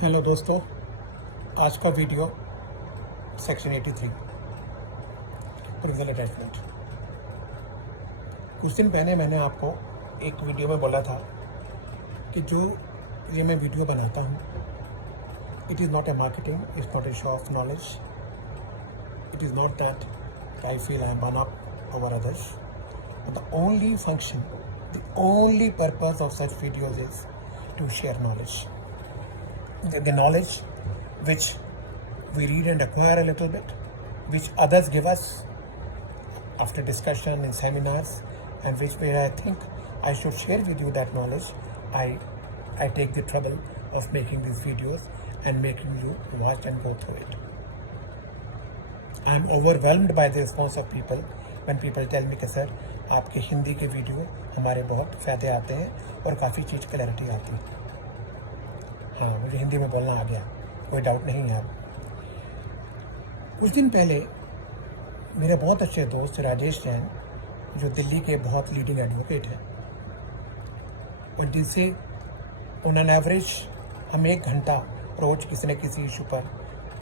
Hello दोस्तों, आज का वीडियो सेक्शन 83 प्रिविजल अटैचमेंट। कुछ दिन पहले मैंने आपको एक वीडियो में बोला था कि जो ये मैं वीडियो बनाता हूँ, it is not a marketing, it's not a show off knowledge, it is not that I feel I am one up over others. The only function, the only purpose of such videos is to share knowledge. The knowledge which we read and acquire a little bit, which others give us after discussion in seminars, and which where I think I should share with you that knowledge. I take the trouble of making these videos and making you watch and go through it. I am overwhelmed by the response of people when people tell me कि sir आपके हिंदी के video हमारे बहुत फ़ायदे आते हैं और काफ़ी चीज़ क्लैरिटी आती है। हाँ, मुझे हिंदी में बोलना आ गया, कोई डाउट नहीं है। आप कुछ दिन पहले मेरे बहुत अच्छे दोस्त राजेश जैन, जो दिल्ली के बहुत लीडिंग एडवोकेट हैं, और जिनसे ऑन एन एवरेज हम 1 घंटा रोज किसी न किसी इशू पर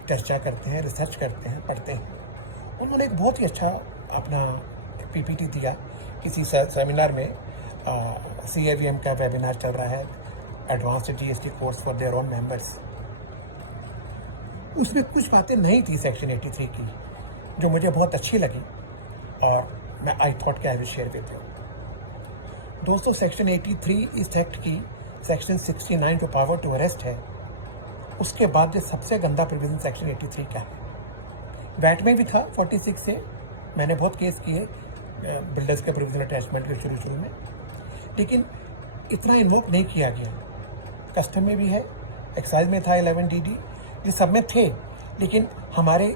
चर्चा करते हैं, रिसर्च करते हैं, पढ़ते हैं। उन्होंने एक बहुत ही अच्छा अपना पीपीटी दिया किसी सेमिनार में। CAVM का वेबिनार चल रहा है, advanced GST course for their own members. उसमें कुछ बातें नहीं थी सेक्शन 83 की जो मुझे बहुत अच्छी लगी, और मैं आई थॉट कि I will share with you. दोस्तों, सेक्शन 83 इस एक्ट की सेक्शन 69 जो पावर टू अरेस्ट है, उसके बाद जो सबसे गंदा प्रोविजन सेक्शन 83 का है। वैट में भी था 46 से, मैंने बहुत केस किए बिल्डर्स के प्रोविजन अटैचमेंट के शुरू में, लेकिन इतना इन्वोक नहीं किया गया। कस्टम में भी है, एक्साइज में था 11DD, ये सब में थे, लेकिन हमारे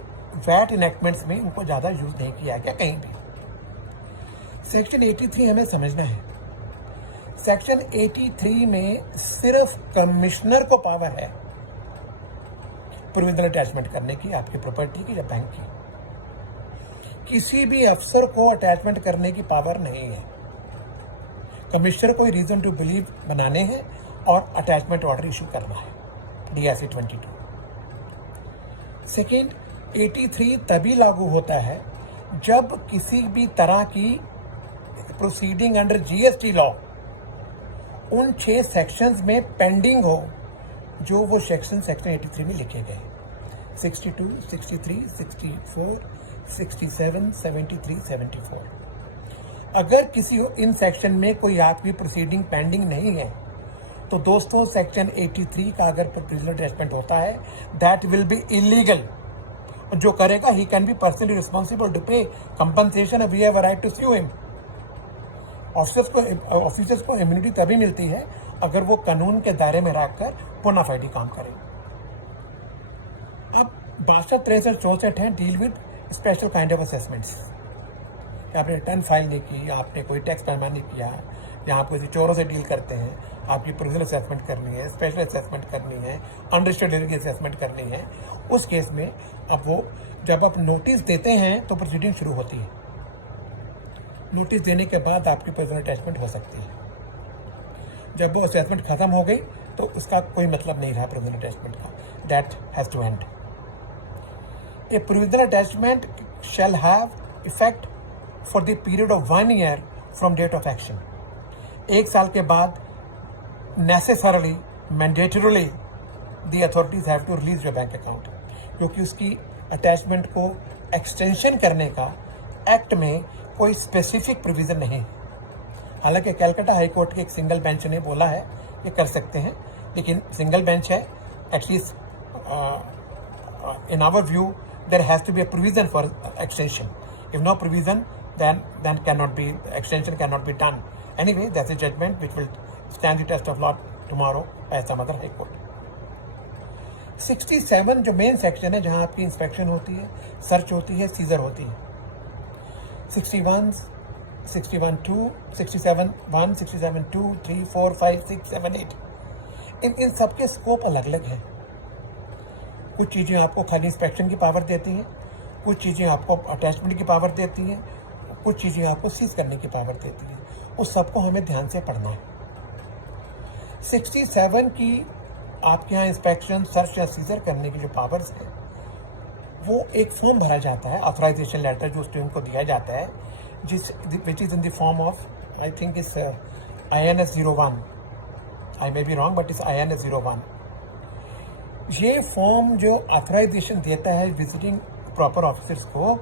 वैट इनेक्टमेंट्स में उनको ज़्यादा यूज नहीं किया गया कहीं भी। सेक्शन 83 हमें समझना है। सेक्शन 83 में सिर्फ कमिश्नर को पावर है प्रोविजनल अटैचमेंट करने की, आपकी प्रॉपर्टी की या बैंक की। किसी भी अफसर को अटैचमेंट करने की पावर नहीं है। कमिश्नर को रीजन टू बिलीव बनाने हैं और अटैचमेंट ऑर्डर इशू करना है, DRC 22। सेकेंड, 83 तभी लागू होता है जब किसी भी तरह की प्रोसीडिंग अंडर GST लॉ उन 6 सेक्शंस में पेंडिंग हो जो वो सेक्शन 83 में लिखे गए। 62, 63, 64, 67, 73, 74। अगर किसी इन सेक्शन में कोई आपकी प्रोसीडिंग पेंडिंग नहीं है, तो दोस्तों सेक्शन 83 का अगर प्रोविजनल अटैचमेंट होता है, दैट विल बी इलीगल। जो करेगा he can be personally responsible to pay compensation, we have a right to sue him. Officers को इम्यूनिटी तभी मिलती है अगर वो कानून के दायरे में रहकर बोनाफाइडी काम करें। अब 62, 63, 64 हैं, deal with special kind of assessments. आपने रिटर्न फाइल नहीं की, आपने कोई टैक्स पेमेंट नहीं किया, या आप किसी चोरों से डील करते हैं, आपकी प्रोविजनल असेसमेंट करनी है, स्पेशल असेसमेंट करनी है, अनरजिस्टर्ड डीलर की असेसमेंट करनी है। उस केस में अब वो जब आप नोटिस देते हैं तो प्रोसीडिंग शुरू होती है। नोटिस देने के बाद आपकी प्रोविजनल अटैचमेंट हो सकती है। जब वो असेसमेंट खत्म हो गई तो उसका कोई मतलब नहीं रहा प्रोविजनल अटैचमेंट का, that has to end. A provisional attachment shall have effect for the period of 1 year from date of action. 1 साल के बाद necessarily, mandatorily, the authorities have to release your bank account, क्योंकि उसकी attachment को extension करने का act में कोई स्पेसिफिक प्रोविजन नहीं। हालांकि कलकत्ता हाई कोर्ट के एक सिंगल बेंच ने बोला है ये कर सकते हैं, लेकिन सिंगल बेंच है, at least in our view there has to be a provision for extension. If no provision, then cannot be, extension cannot be done. Anyway, that's a judgment which will stand the test of law tomorrow by some other high court. 67 जो main section है, जहां आपकी inspection होती है, search होती है, scissor होती है। 61, 61(2), 67(1), 67(2), 3, 4, 5, 6, 7, 8 इन सबके स्कोप अलग अलग है। कुछ चीज़ें आपको खाली इंस्पेक्शन की पावर देती हैं, कुछ चीज़ें आपको अटैचमेंट की पावर देती हैं, कुछ चीज़ें आपको सीज करने की पावर देती हैं। उस सबको हमें ध्यान से पढ़ना है। 67 की आपके यहाँ इंस्पेक्शन, सर्च या सीजर करने की जो पावर्स है, वो एक फॉर्म भरा जाता है, ऑथराइजेशन लेटर जो उस टीम को दिया जाता है, which is in the form of, I think is INS 01, I may be wrong but is INS 01। ये फॉर्म जो ऑथराइजेशन देता है विजिटिंग प्रॉपर ऑफिसर्स को,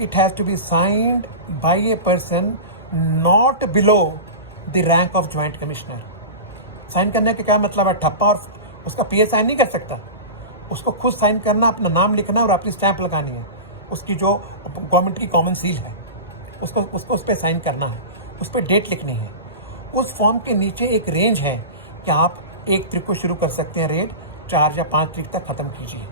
it has to be signed by a person not below the rank of joint commissioner. Sign करने का क्या मतलब है? ठप्पा और उसका PA साइन नहीं कर सकता, उसको खुद साइन करना, अपना नाम लिखना और अपनी स्टैंप लगानी है, उसकी जो गवर्नमेंट की कॉमन सील है उसको उस पर साइन करना है, उस पर डेट लिखनी है। उस फॉर्म के नीचे एक रेंज है कि आप 1 तारीख को शुरू कर सकते हैं रेड, 4 या 5 तारीख तक ख़त्म कीजिए।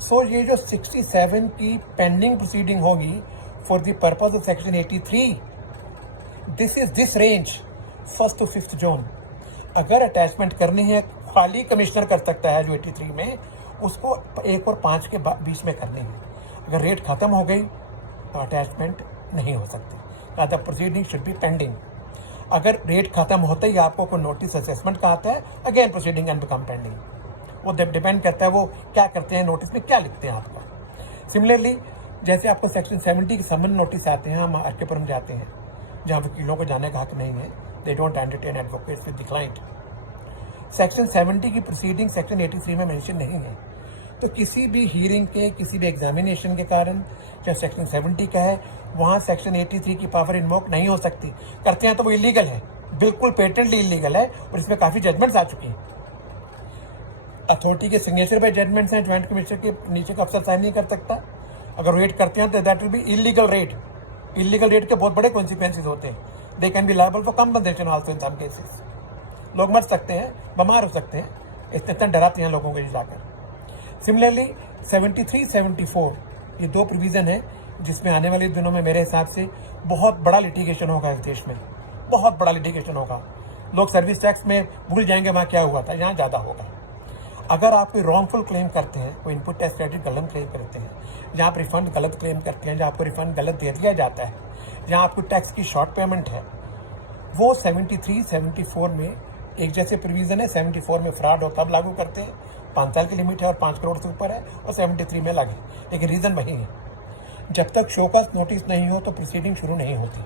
सो ये जो 67 की पेंडिंग प्रोसीडिंग होगी for the purpose of section 83, this is this range 1 to 5 जून। अगर अटैचमेंट करनी है, खाली कमिश्नर कर सकता है जो 83 में, उसको 1 और 5 के बीच में करनी है। अगर रेट ख़त्म हो गई तो अटैचमेंट नहीं हो सकती, the proceeding should be pending. अगर रेट ख़त्म होते ही आपको कोई नोटिस असेसमेंट का आता है, again proceeding and become pending. वो डिपेंड करता है वो क्या करते हैं, नोटिस में क्या लिखते हैं आपका। सिमिलरली जैसे आपको सेक्शन 70 के समन नोटिस आते हैं, हम आरकेपुरम जाते हैं जहाँ वकीलों को जाने का हक नहीं है, they don't entertain advocates with the client. Section 70 की प्रोसीडिंग सेक्शन 83 में मेंशन नहीं है, तो किसी भी हियरिंग के, किसी भी एग्जामिनेशन के कारण चाहे सेक्शन 70 का है, वहाँ सेक्शन 83 की पावर इन्वोक नहीं हो सकती। करते हैं तो वो इलीगल है, बिल्कुल पेटेंटली इलीगल है, और इसमें काफ़ी जजमेंट्स आ चुकी हैं। अथॉरिटी के सिग्नेचर बाय जजमेंट्स हैं, ज्वाइंट कमिश्नर के नीचे का अफसर साइन नहीं कर सकता। अगर रेड करते हैं तो that will be illegal raid. Illegal raid के बहुत बड़े कॉन्सिक्वेंसेज होते हैं, they can be liable for compensation also in some cases. लोग मर सकते हैं, बीमार हो सकते हैं, इतना डराते हैं लोगों को ये जाकर। सिमिलरली 73, 74 ये 2 प्रोविज़न है जिसमें आने वाले दिनों में मेरे हिसाब से बहुत बड़ा लिटिगेशन होगा इस देश में, बहुत बड़ा लिटिगेशन होगा। लोग सर्विस टैक्स में भूल जाएंगे वहाँ क्या हुआ था, यहाँ ज़्यादा होगा। अगर आप कोई रॉन्गफुल क्लेम करते हैं, कोई इनपुट टैक्स क्रेडिट गलत क्लेम करते हैं, जहाँ आप रिफंड गलत क्लेम करते हैं, जहाँ आपको रिफंड गलत दे दिया जाता है, जहाँ आपको टैक्स की शॉर्ट पेमेंट है, वो 73, 74 में एक जैसे प्रोविज़न है। 74 में फ्रॉड हो तब लागू करते हैं, 5 साल की लिमिट है और 5 करोड़ से ऊपर है, और 73 में लगे, लेकिन रीज़न वही है, जब तक शोकॉज नोटिस नहीं हो तो प्रोसीडिंग शुरू नहीं होती।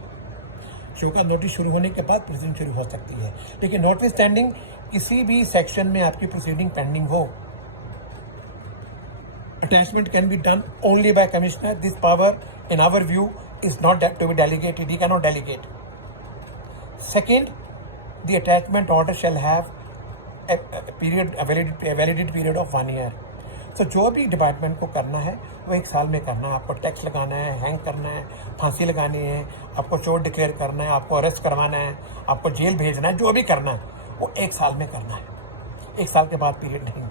शोकॉज नोटिस शुरू होने के बाद प्रोसीडिंग शुरू हो सकती है, लेकिन नोटिस स्टैंडिंग किसी भी सेक्शन में आपकी प्रोसीडिंग पेंडिंग हो, attachment can be done only by commissioner. This power in our view is not to be delegated, he can not delegate. Second, the attachment order shall have a validity period of 1 year। तो जो भी department को करना है वो 1 साल में करना है। आपको टैक्स लगाना है, हैंग करना है, फांसी लगानी है, आपको चोर डिक्लेयर करना है, आपको अरेस्ट करवाना है, आपको जेल भेजना है, जो भी करना है वो 1 साल में करना है, 1 साल के बाद पीरियड नहीं।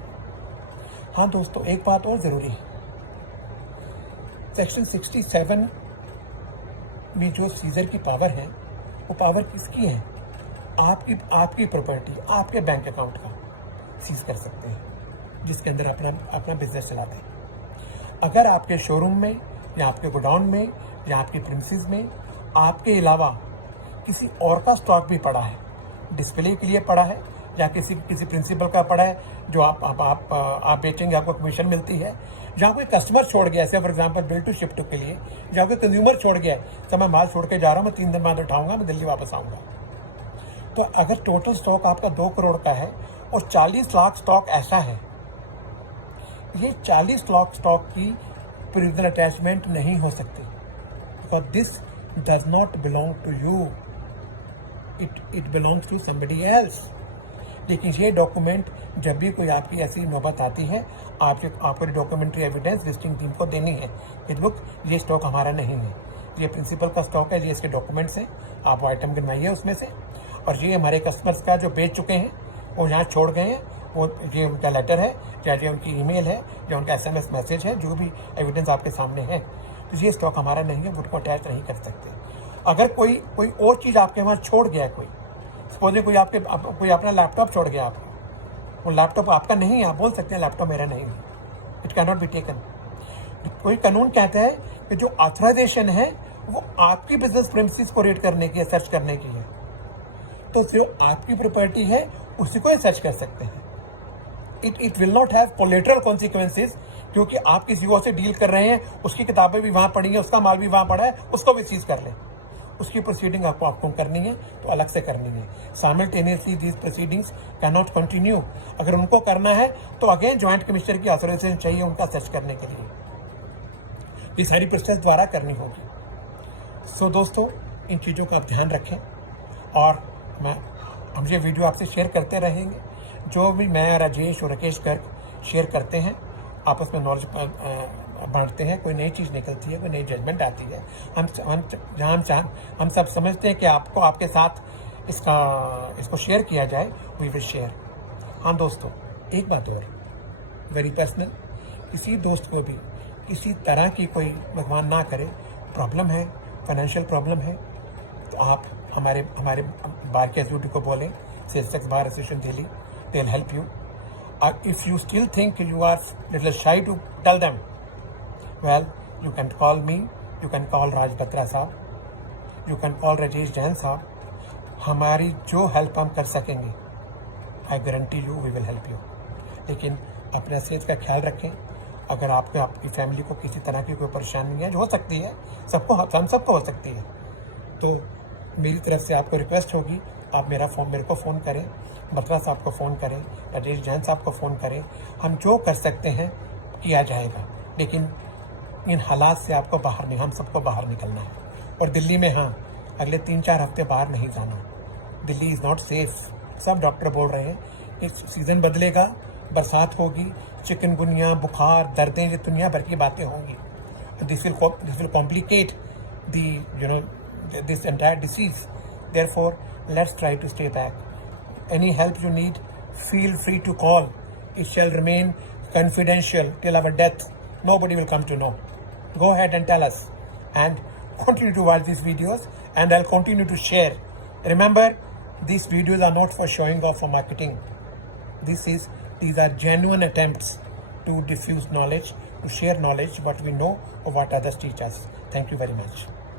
हाँ दोस्तों, एक बात और ज़रूरी है, सेक्शन 67 में जो सीजर की पावर है, वो पावर किसकी है? आपकी प्रॉपर्टी, आपके बैंक अकाउंट का सीज कर सकते हैं, जिसके अंदर अपना बिजनेस चलाते हैं। अगर आपके शोरूम में या आपके गोडाउन में या आपकी प्रिमिसेस में आपके अलावा किसी और का स्टॉक भी पड़ा है, डिस्प्ले के लिए पड़ा है, या किसी प्रिंसिपल का पड़ा है जो आप बेचेंगे, आपको कमीशन मिलती है, जहाँ कोई कस्टमर छोड़ गया, जैसे for example bill to shift के लिए, जहाँ कोई कंज्यूमर छोड़ गया है, मैं माल छोड़ के जा रहा हूँ, मैं 3 दिन बाद उठाऊंगा, मैं दिल्ली वापस आऊँगा। तो अगर टोटल स्टॉक आपका 2 करोड़ का है और 40 लाख स्टॉक ऐसा है, ये 40 लाख स्टॉक की प्रोविजनल अटैचमेंट नहीं हो सकती, because this does not belong to you, it belongs to somebody else. लेकिन ये डॉक्यूमेंट जब भी कोई आपकी ऐसी नौबत आती है, आपको डॉक्यूमेंट्री एविडेंस लिस्टिंग टीम को देनी है कि लुक, ये स्टॉक हमारा नहीं है, ये प्रिंसिपल का स्टॉक है, ये इसके डॉक्यूमेंट्स हैं, आप आइटम गिनवाइए उसमें से, और ये हमारे कस्टमर्स का जो बेच चुके हैं वो यहाँ छोड़ गए हैं, वो ये उनका लेटर है, या ये उनकी ईमेल है, या उनका SMS मैसेज है, जो भी एविडेंस आपके सामने है, तो ये स्टॉक हमारा नहीं है, उनको अटैच नहीं कर सकते। अगर कोई और चीज़ आपके वहाँ छोड़ गया है, कोई सपोज कोई अपना लैपटॉप छोड़ गया आपको, वो लैपटॉप आपका नहीं है, आप बोल सकते हैं लैपटॉप मेरा नहीं है, it can not be taken. कोई कानून कहता है कि जो ऑथराइजेशन है वो आपकी बिजनेस प्रेमिसेस को रेड करने की है, सर्च करने की है, तो जो आपकी प्रॉपर्टी है उसी को सर्च कर सकते हैं। It will not have collateral consequences, क्योंकि आप किसी और से डील कर रहे हैं, उसकी किताबें भी वहाँ पढ़ी हैं, उसका माल भी वहाँ पड़ा है, उसको भी सीज कर लें। उसकी प्रोसीडिंग आपको करनी है तो अलग से करनी है। Simultaneously these proceedings can not continue. अगर उनको करना है तो अगेन जॉइंट कमिश्नर की ऑथराइजेशन चाहिए उनका सर्च करने के लिए। ये सारी प्रोसेस द्वारा करनी होगी। सो दोस्तों, इन चीज़ों का आप ध्यान रखें और हम ये वीडियो आपसे शेयर करते रहेंगे। जो भी मैं, राजेश और राकेश गर्ग शेयर करते हैं, आपस में नॉलेज बांटते हैं, कोई नई चीज़ निकलती है, कोई नई जजमेंट आती है, हम सब समझते हैं कि आपको आपके साथ इसको शेयर किया जाए, वी विल शेयर। हाँ दोस्तों, एक बात और वेरी पर्सनल, किसी दोस्त को भी किसी तरह की कोई, भगवान ना करे, प्रॉब्लम है, फाइनेंशियल प्रॉब्लम है, तो आप हमारे बार के एसयूटी को बोलें, sales tax bar association Delhi, they will help you. If you still think you are little shy to tell them, well, you can call me, you can call Raj Batra साहब, you can call Rajesh Jain साहब। हमारी जो help हम कर सकेंगे, I guarantee you we will help you। लेकिन अपने सेहत का ख्याल रखें। अगर आपकी फैमिली को किसी तरह की कोई परेशानी है, जो हो सकती है, हम सबको हो सकती है, तो मेरी तरफ से आपको रिक्वेस्ट होगी, आप मेरे को फ़ोन करें, बत्रा साहब को फ़ोन करें, राजेश जैन साहब को फ़ोन करें। हम जो कर सकते हैं किया जाएगा, लेकिन इन हालात से आपको बाहर नहीं, हम सबको बाहर निकलना है। और दिल्ली में हाँ, अगले 3-4 हफ्ते बाहर नहीं जाना। Delhi is not safe. सब डॉक्टर बोल रहे हैं इस सीज़न बदलेगा, बरसात होगी, चिकनगुनिया, बुखार, दर्दें, ये दुनिया भर की बातें होंगी। This will complicate this entire disease. Therefore, let's try to stay back. Any help you need, feel free to call. It shall remain confidential till our death. Nobody will come to know. Go ahead and tell us, and continue to watch these videos, and I'll continue to share. Remember, these videos are not for showing off or marketing. These are genuine attempts to diffuse knowledge, to share knowledge, what we know or what others teach us. Thank you very much.